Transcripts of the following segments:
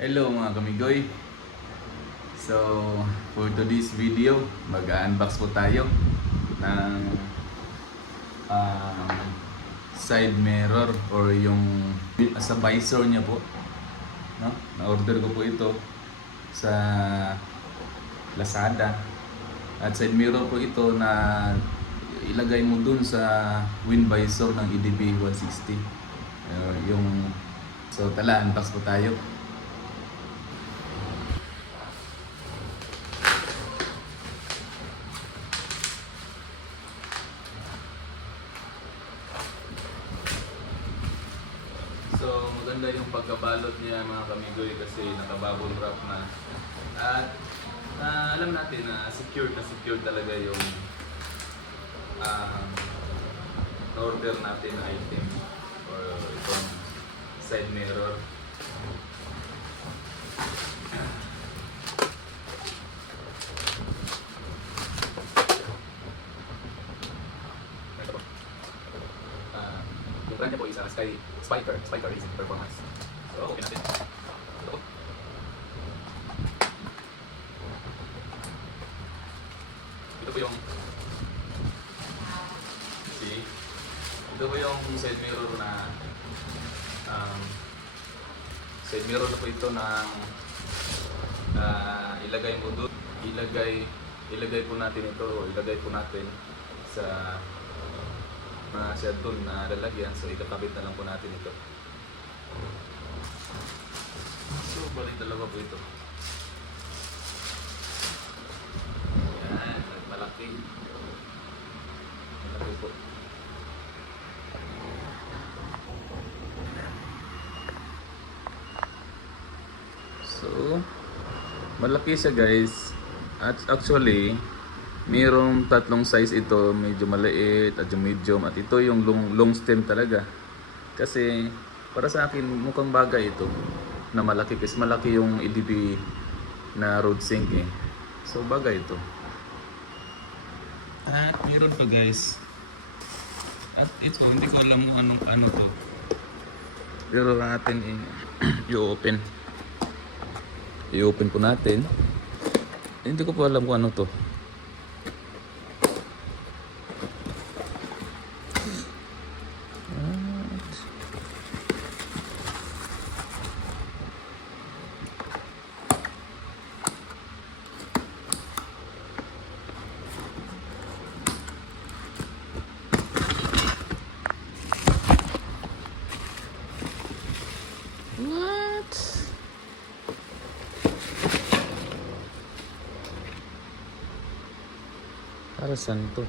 Hello mga kamigoy. So, for today's video, mag-unbox po tayo ng side mirror or yung sa visor niya po. No? Na-order ko po ito sa Lazada. At side mirror po ito na ilagay mo dun sa wind visor ng EDB 160. So, tala, unbox po tayo. So maganda yung pagkabalot niya mga kamigoy kasi nakabubble wrap na. At alam natin na secure talaga yung order natin na item or itong side mirror. Yung brand niya po is Spyker Racing Performance. So, open natin. Ito po yung side mirror na side mirror na po ito ng ilagay mo doon. Ilagay po natin sa siya doon na lalagyan, so ikakabit na lang po natin ito. So balik dalawa po ito. Yan, malaki po. So malaki siya guys. At actually mayroong tatlong size ito, medyo maliit at yung medium, at ito yung long stem talaga. Kasi para sa akin mukhang bagay ito na malaki kasi malaki yung EDB na road sync eh. So bagay ito. At mayroon pa guys. At ito hindi ko alam kung ano to. Pero natin i-open. I-open po natin. Hindi ko po alam kung ano to. What? Para saan to?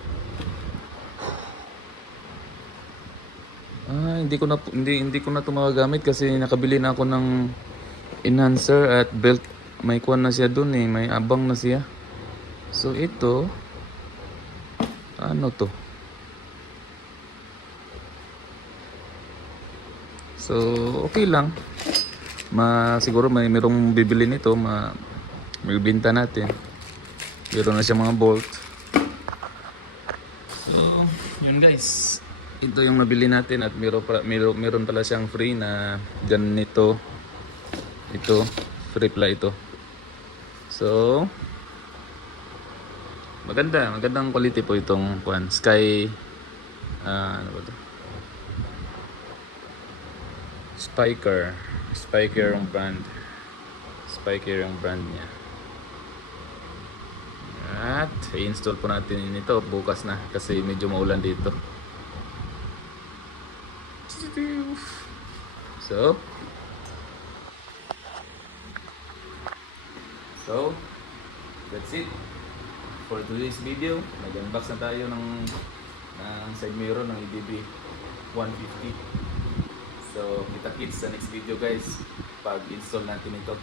Hindi ko na ito magagamit kasi nakabili na ako ng enhancer at belt. May kuwan na siya dun eh, may abang na siya. So ito, ano to? So okay lang. Siguro mayroong bibili nito, may benta natin. Meron na siya mga bolt. So, yun guys. Ito yung nabili natin at meron pala siyang free na ganito. Ito, free pala ito. So, magandang quality po itong Sky ano ba ito? Spyker yung brand. Spyker yung brand niya. At i-install po natin ito bukas na kasi medyo maulan dito. So that's it for today's video. Nag-unbox na tayo ng side mirror ng EDB 150. So kita-kits sa next video guys pag install natin ito.